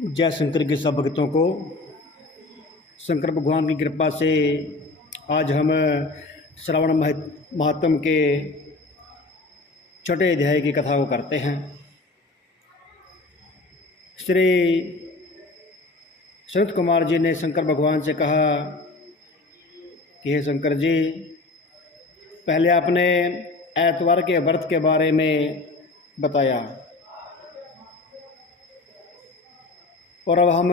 जय शंकर के सब भक्तों को। शंकर भगवान की कृपा से आज हम श्रावण महात्म के छठे अध्याय की कथा को करते हैं। श्री सनत कुमार जी ने शंकर भगवान से कहा कि हे शंकर जी, पहले आपने एतवार के व्रत के बारे में बताया और अब हम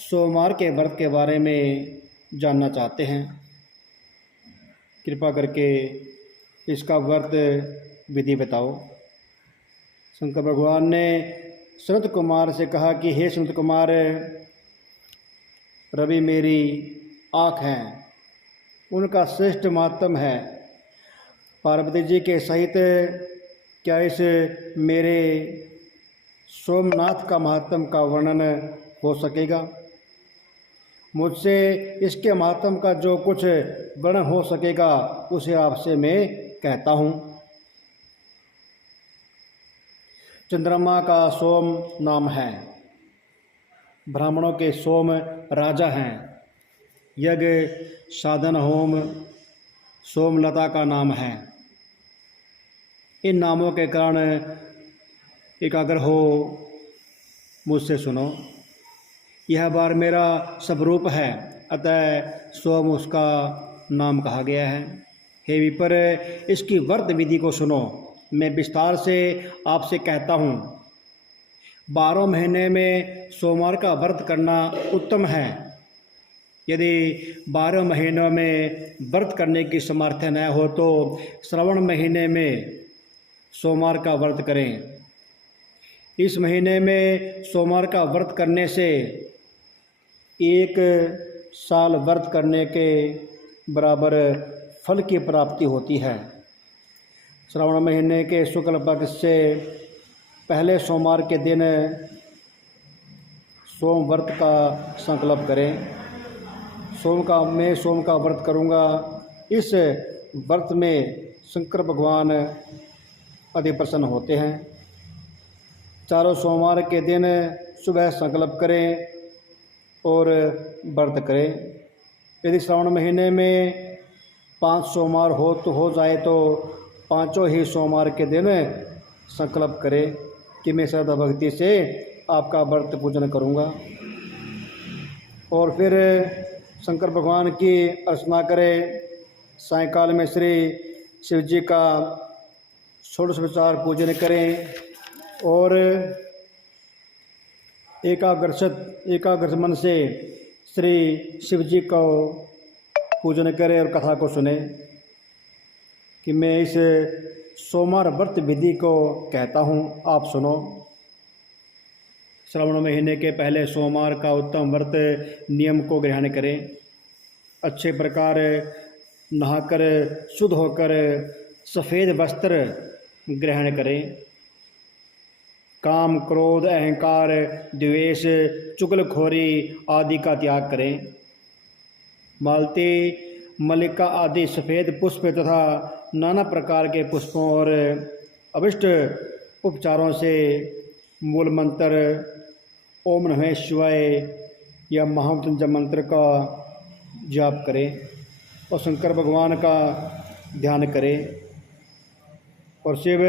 सोमवार के व्रत के बारे में जानना चाहते हैं। कृपा करके इसका व्रत विधि बताओ। शंकर भगवान ने सनत कुमार से कहा कि हे सनत कुमार, रवि मेरी आँख हैं, उनका श्रेष्ठ महात्म है। पार्वती जी के सहित क्या इस मेरे सोमनाथ का महात्म का वर्णन हो सकेगा? मुझसे इसके महात्म का जो कुछ वर्णन हो सकेगा उसे आपसे मैं कहता हूँ। चंद्रमा का सोम नाम है, ब्राह्मणों के सोम राजा हैं। यज्ञ साधन होम सोमलता का नाम है। इन नामों के कारण एकाग्र हो मुझसे सुनो। यह बार मेरा स्वरूप है, अतः सोम उसका नाम कहा गया है। हे विपर, इसकी व्रत विधि को सुनो। मैं विस्तार से आपसे कहता हूँ। 12 महीने में सोमवार का व्रत करना उत्तम है। यदि 12 महीनों में व्रत करने की सामर्थ्य न हो तो श्रावण महीने में सोमवार का व्रत करें। इस महीने में सोमवार का व्रत करने से 1 साल व्रत करने के बराबर फल की प्राप्ति होती है। श्रावण महीने के शुक्ल पक्ष से पहले सोमवार के दिन सोम व्रत का संकल्प करें। मैं सोम का व्रत करूंगा। इस व्रत में शंकर भगवान अति प्रसन्न होते हैं। चारों सोमवार के दिन सुबह संकल्प करें और व्रत करें। यदि श्रावण महीने में 5 सोमवार हो जाए तो 5 ही सोमवार के दिन संकल्प करें कि मैं श्रद्धा भक्ति से आपका व्रत पूजन करूंगा। और फिर शंकर भगवान की अर्चना करें। सायंकाल में श्री शिव जी का षोडशोपचार पूजन करें और एकाग्र मन से श्री शिव जी को पूजन करें और कथा को सुने कि मैं इस सोमवार व्रत विधि को कहता हूँ, आप सुनो। श्रावण महीने के पहले सोमवार का उत्तम व्रत नियम को ग्रहण करें। अच्छे प्रकार नहाकर शुद्ध होकर सफ़ेद वस्त्र ग्रहण करें। काम, क्रोध, अहंकार, द्वेष, चुगलखोरी आदि का त्याग करें। मालती, मल्लिका आदि सफ़ेद पुष्प तथा नाना प्रकार के पुष्पों और अभिष्ट उपचारों से मूल मंत्र ओम नमः शिवाय या महामृत्युंजय मंत्र का जाप करें और शंकर भगवान का ध्यान करें और शिव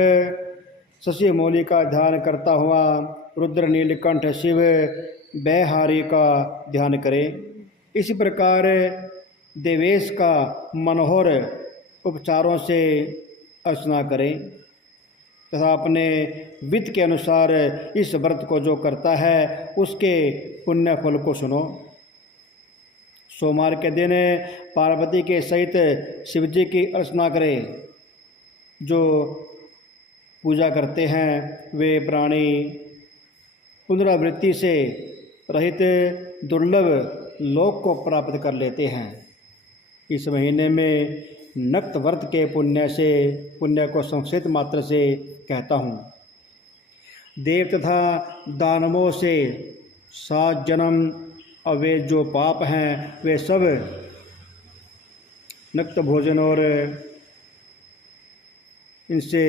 शशि मौली का ध्यान करता हुआ रुद्र नीलकंठ शिव बैहारी का ध्यान करें। इसी प्रकार देवेश का मनोहर उपचारों से अर्चना करें तथा अपने वित्त के अनुसार इस व्रत को जो करता है उसके पुण्य फल को सुनो। सोमवार के दिन पार्वती के सहित शिव जी की अर्चना करें। जो पूजा करते हैं वे प्राणी पुनरावृत्ति से रहित दुर्लभ लोक को प्राप्त कर लेते हैं। इस महीने में नक्त व्रत के पुण्य को संक्षिप्त मात्र से कहता हूँ। देव तथा दानवों से 7 जन्म अवैध जो पाप हैं वे सब नक्त भोजन और इनसे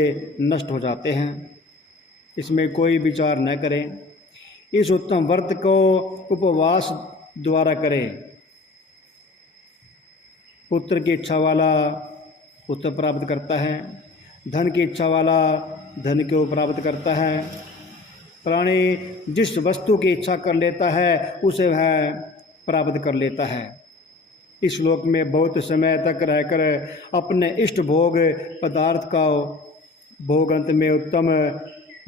नष्ट हो जाते हैं। इसमें कोई विचार न करें। इस उत्तम व्रत को उपवास द्वारा करें। पुत्र की इच्छा वाला पुत्र प्राप्त करता है, धन की इच्छा वाला धन को प्राप्त करता है। प्राणी जिस वस्तु की इच्छा कर लेता है उसे वह प्राप्त कर लेता है। इस श्लोक में बहुत समय तक रहकर अपने इष्ट भोग पदार्थ का भोग अंत में उत्तम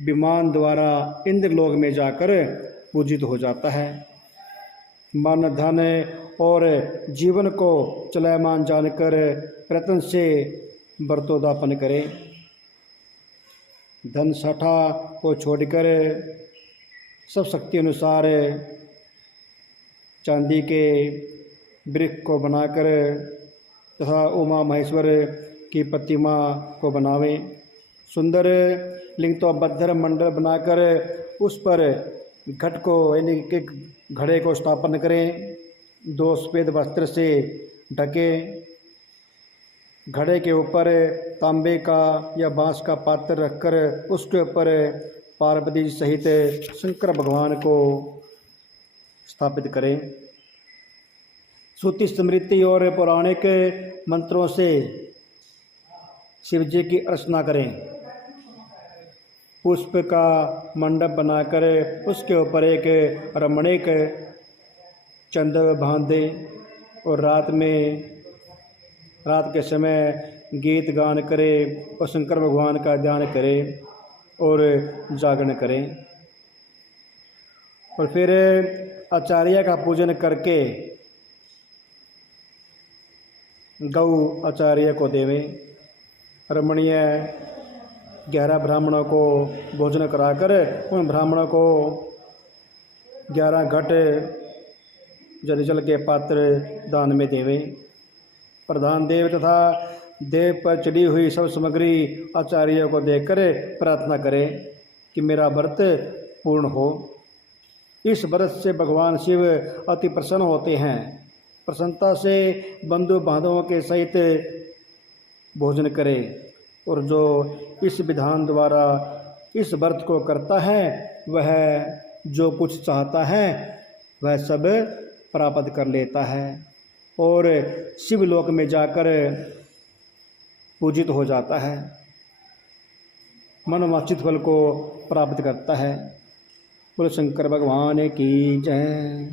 विमान द्वारा इंद्रलोक में जाकर पूजित हो जाता है। मन धन और जीवन को चलायमान जानकर प्रयत्न से व्रतोद्यापन करें। धन सठा को छोड़कर सब शक्ति अनुसार चांदी के वृक्ष को बनाकर तथा उमा महेश्वर की प्रतिमा को बनावें। सुंदर लिंग तो बद्ध मंडल बनाकर उस पर घट को यानी कि घड़े को स्थापन करें। 2 सफ़ेद वस्त्र से ढकें। घड़े के ऊपर तांबे का या बांस का पात्र रखकर उसके ऊपर पार्वती जी सहित शंकर भगवान को स्थापित करें। श्रुति स्मृति और पौराणिक मंत्रों से शिव जी की अर्चना करें। पुष्प का मंडप बनाकर उसके ऊपर एक रमणीक चंदन बांध दें और रात के समय गीत गान करें और शंकर भगवान का ध्यान करें और जागरण करें। और फिर आचार्य का पूजन करके गौ आचार्य को देवें। रमणीय 11 ब्राह्मणों को भोजन कराकर उन ब्राह्मणों को 11 घट जल के पात्र दान में देवें। प्रधान देव तथा देव पर चढ़ी हुई सब सामग्री आचार्य को देकर प्रार्थना करें कि मेरा व्रत पूर्ण हो। इस व्रत से भगवान शिव अति प्रसन्न होते हैं। प्रसन्नता से बंधु बांधवों के सहित भोजन करें और जो इस विधान द्वारा इस व्रत को करता है वह जो कुछ चाहता है वह सब प्राप्त कर लेता है और शिवलोक में जाकर पूजित हो जाता है, मनोवांछित फल को प्राप्त करता है। बोलो शंकर भगवान की जय।